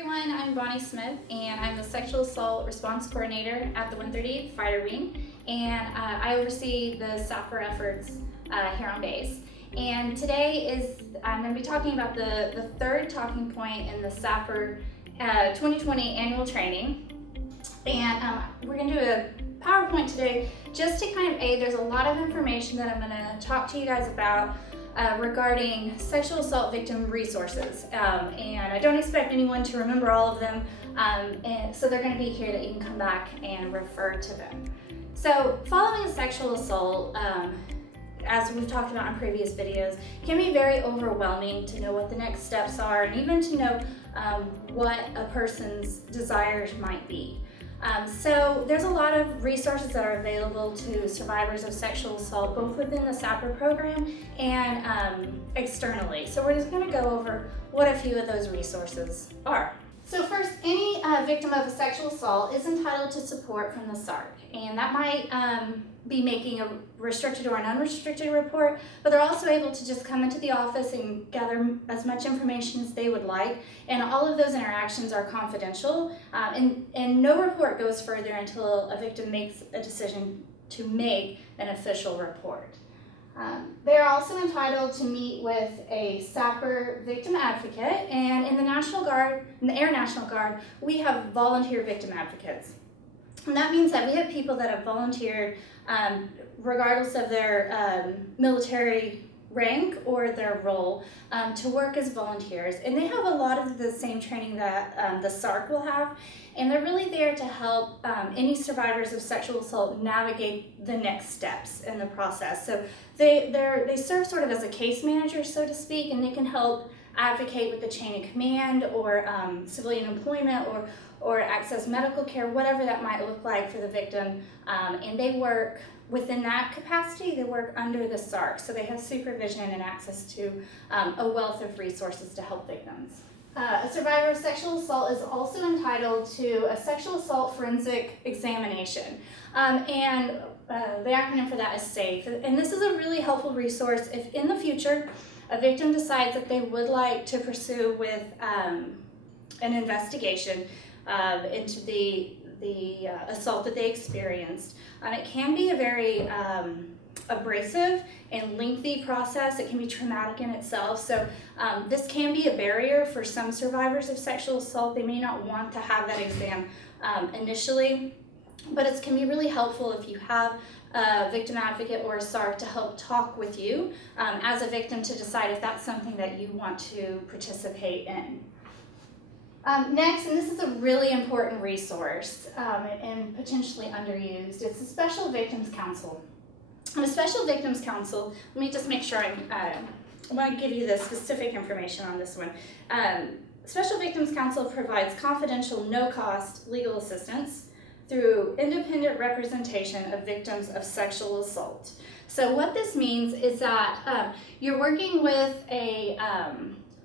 everyone, I'm Bonnie Smith and I'm the Sexual Assault Response Coordinator at the 138th Fighter Wing, and I oversee the SAPR efforts here on base. And today I'm going to be talking about the third talking point in the SAPR 2020 annual training. And we're going to do a PowerPoint today just to kind of aid. There's a lot of information that I'm going to talk to you guys about regarding sexual assault victim resources, and I don't expect anyone to remember all of them, and so they're going to be here that you can come back and refer to them. So following a sexual assault, as we've talked about in previous videos, can be very overwhelming to know what the next steps are and even to know what a person's desires might be. So there's a lot of resources that are available to survivors of sexual assault, both within the SAPR program and externally. So we're just going to go over what a few of those resources are. So first, any victim of a sexual assault is entitled to support from the SARC, and that might be making a restricted or an unrestricted report, but they're also able to just come into the office and gather as much information as they would like, and all of those interactions are confidential, and no report goes further until a victim makes a decision to make an official report. They are also entitled to meet with a SAPR victim advocate, and in the National Guard, in the Air National Guard, we have volunteer victim advocates. And that means that we have people that have volunteered regardless of their military rank or their role to work as volunteers. And they have a lot of the same training that the SARC will have, and they're really there to help any survivors of sexual assault navigate the next steps in the process. So they serve sort of as a case manager, so to speak, and they can help advocate with the chain of command or civilian employment or access medical care, whatever that might look like for the victim. And they work within that capacity, they work under the SARC, so they have supervision and access to a wealth of resources to help victims. A survivor of sexual assault is also entitled to a sexual assault forensic examination, and the acronym for that is SAFE. And this is a really helpful resource if in the future a victim decides that they would like to pursue with an investigation into the assault that they experienced. It can be a very abrasive and lengthy process. It can be traumatic in itself. So this can be a barrier for some survivors of sexual assault. They may not want to have that exam initially, but it can be really helpful if you have a victim advocate or a SARC to help talk with you as a victim to decide if that's something that you want to participate in. Next, and this is a really important resource and potentially underused, it's the Special Victims Council. And the Special Victims Council, let me just make sure I want to give you the specific information on this one. Special Victims Council provides confidential, no-cost legal assistance through independent representation of victims of sexual assault. So what this means is that you're working with a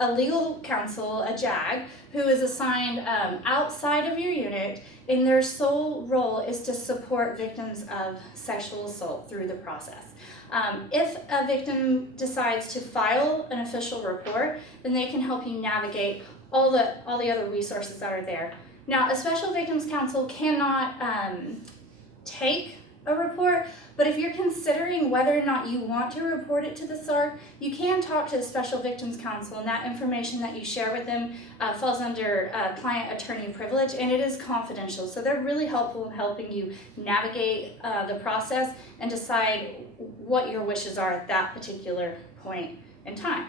legal counsel, a JAG, who is assigned outside of your unit, and their sole role is to support victims of sexual assault through the process. If a victim decides to file an official report, then they can help you navigate all the other resources that are there. Now, a Special Victims Council cannot take a report, but if you're considering whether or not you want to report it to the SARC, you can talk to the Special Victims Council, and that information that you share with them falls under client-attorney privilege, and it is confidential. So they're really helpful in helping you navigate the process and decide what your wishes are at that particular point in time.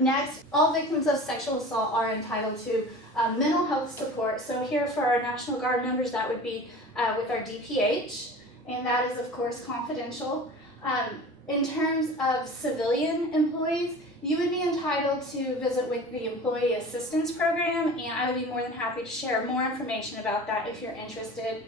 Next, all victims of sexual assault are entitled to mental health support. So here for our National Guard members, that would be with our DPH, and that is of course confidential. In terms of civilian employees, you would be entitled to visit with the Employee Assistance Program, and I would be more than happy to share more information about that if you're interested.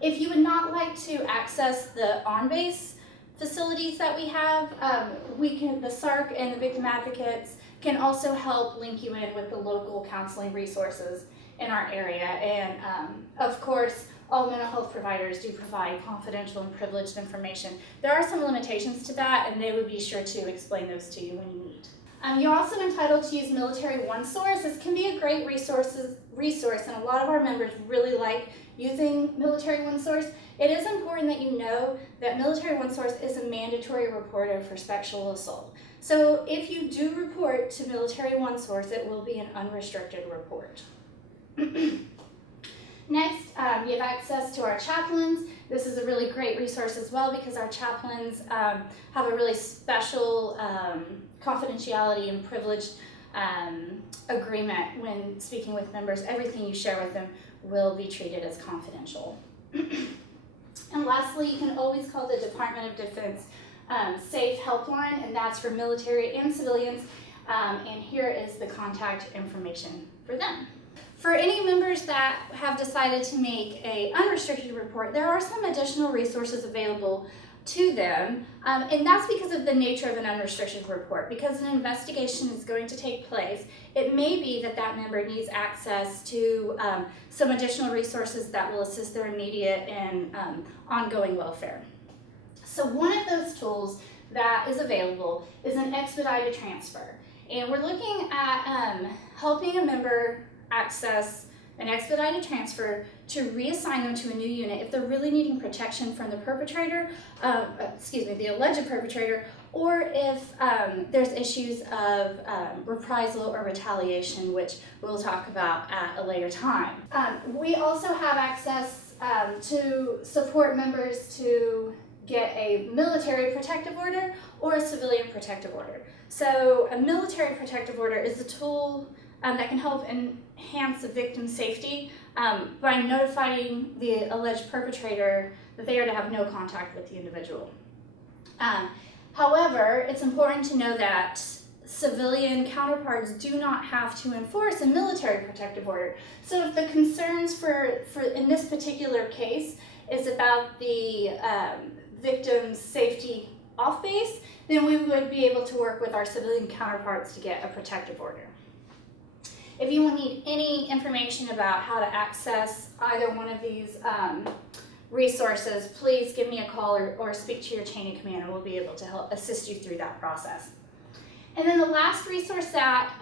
If you would not like to access the on-base facilities that we have, the SARC and the victim advocates can also help link you in with the local counseling resources in our area. And of course, all mental health providers do provide confidential and privileged information. There are some limitations to that, and they would be sure to explain those to you when you meet. You're also entitled to use Military OneSource. This can be a great resource, and a lot of our members really like using Military OneSource. It is important that you know that Military OneSource is a mandatory reporter for sexual assault. So if you do report to Military OneSource, it will be an unrestricted report. Next, you have access to our chaplains. This is a really great resource as well because our chaplains have a really special confidentiality and privileged agreement when speaking with members. Everything you share with them will be treated as confidential. And lastly, you can always call the Department of Defense SAFE helpline, and that's for military and civilians. And here is the contact information for them. For any members that have decided to make an unrestricted report, there are some additional resources available to them, and that's because of the nature of an unrestricted report. Because an investigation is going to take place, it may be that that member needs access to some additional resources that will assist their immediate and ongoing welfare. So one of those tools that is available is an expedited transfer, and we're looking at helping a member access an expedited transfer to reassign them to a new unit if they're really needing protection from the perpetrator, the alleged perpetrator, or if there's issues of reprisal or retaliation, which we'll talk about at a later time. We also have access to support members to get a military protective order or a civilian protective order. So a military protective order is a tool that can help enhance the victim's safety by notifying the alleged perpetrator that they are to have no contact with the individual. However, it's important to know that civilian counterparts do not have to enforce a military protective order. So if the concerns for in this particular case is about the victim's safety off base, then we would be able to work with our civilian counterparts to get a protective order. If you need any information about how to access either one of these resources, please give me a call or speak to your chain of command, and we'll be able to help assist you through that process. And then the last resource that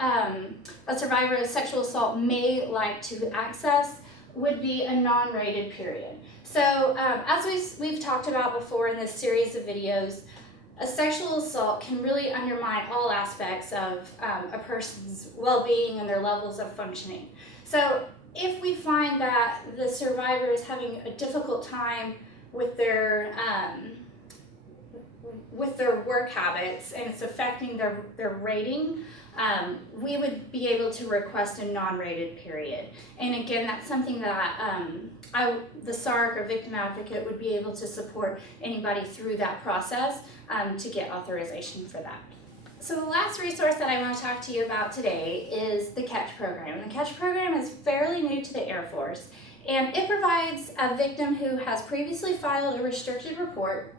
a survivor of sexual assault may like to access would be a non-rated period. So as we've talked about before in this series of videos, a sexual assault can really undermine all aspects of a person's well-being and their levels of functioning. So if we find that the survivor is having a difficult time with their work habits and it's affecting their rating, we would be able to request a non-rated period. And again, that's something that the SARC or victim advocate would be able to support anybody through that process to get authorization for that. So the last resource that I want to talk to you about today is the CATCH program. The CATCH program is fairly new to the Air Force, and it provides a victim who has previously filed a restricted report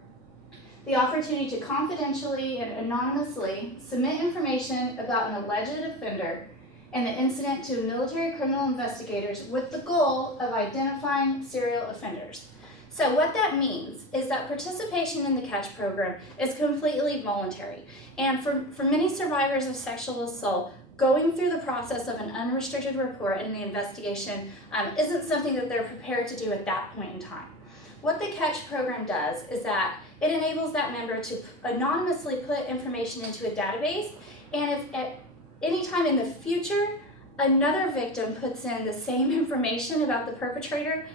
the opportunity to confidentially and anonymously submit information about an alleged offender and the incident to military criminal investigators with the goal of identifying serial offenders. So what that means is that participation in the CATCH program is completely voluntary. And for many survivors of sexual assault, going through the process of an unrestricted report and the investigation isn't something that they're prepared to do at that point in time. What the CATCH program does is that it enables that member to anonymously put information into a database, and if at any time in the future another victim puts in the same information about the perpetrator,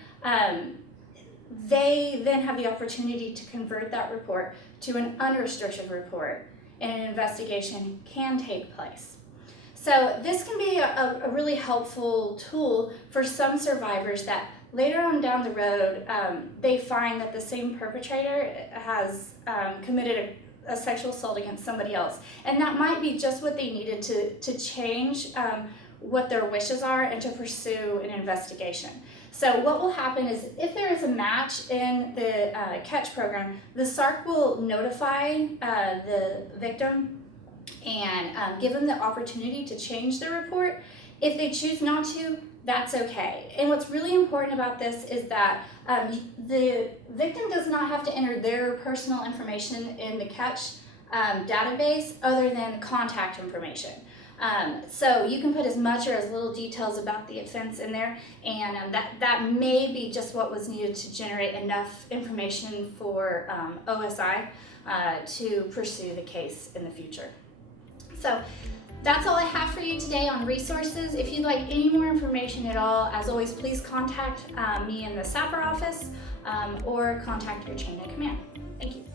they then have the opportunity to convert that report to an unrestricted report, and an investigation can take place. So this can be a really helpful tool for some survivors that later on down the road, they find that the same perpetrator has committed a sexual assault against somebody else. And that might be just what they needed to change what their wishes are and to pursue an investigation. So what will happen is if there is a match in the CATCH program, the SARC will notify the victim and give them the opportunity to change their report. If they choose not to, that's okay. And what's really important about this is that the victim does not have to enter their personal information in the CATCH database other than contact information. So you can put as much or as little details about the offense in there, and that may be just what was needed to generate enough information for OSI to pursue the case in the future. So that's all I have for you today on resources. If you'd like any more information at all, as always, please contact me in the SAPR office or contact your chain of command. Thank you.